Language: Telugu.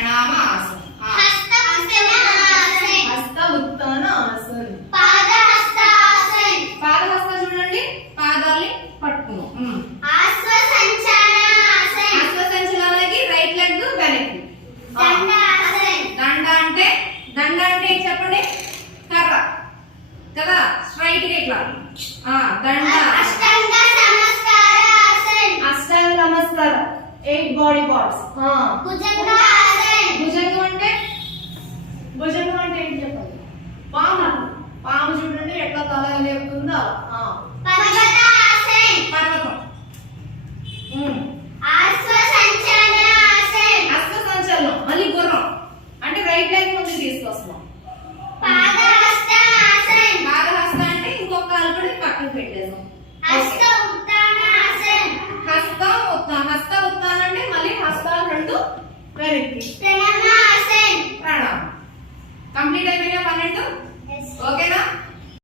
प्रणामासन हस्त उत्तानासन हस्त उत्तानासन पाद हस्तासन पाद हस्त చూడండి పాదాల్ని పట్టుకును आश्व संचालनासन ఆశ్వ సంచలనానికి రైట్ లెగ్ వెనక్కి दंडासन దండ అంటే చెప్పండి కర్ర కదా స్ట్రైట్ గా ఇట్లా దండ अष्टांग नमस्कारासन అష్టాంగ నమస్కారం 8 బాడీ పార్ట్స్ भुजंगासन భుజంగం అంటే ఏంటి చెప్పండి పాము చూడండి ఎట్లా తల లేపుతుందో पर्वतासन పర్వతం आश्व संचालनासन అశ్వ సంచలనం మళ్ళీ గుర్రం అంటే రైట్ లెగ్ ముందుకు తీసుకొస్తున్నాం पाद हस्तासन పాదహస్త అంటే ఇంకొక కాలు కూడా పక్కన పెట్టేసాం हस्त उत्तानासन హస్త ఉత్తానం అంటే మళ్ళీ హస్తాలు రెండు వెనక్కి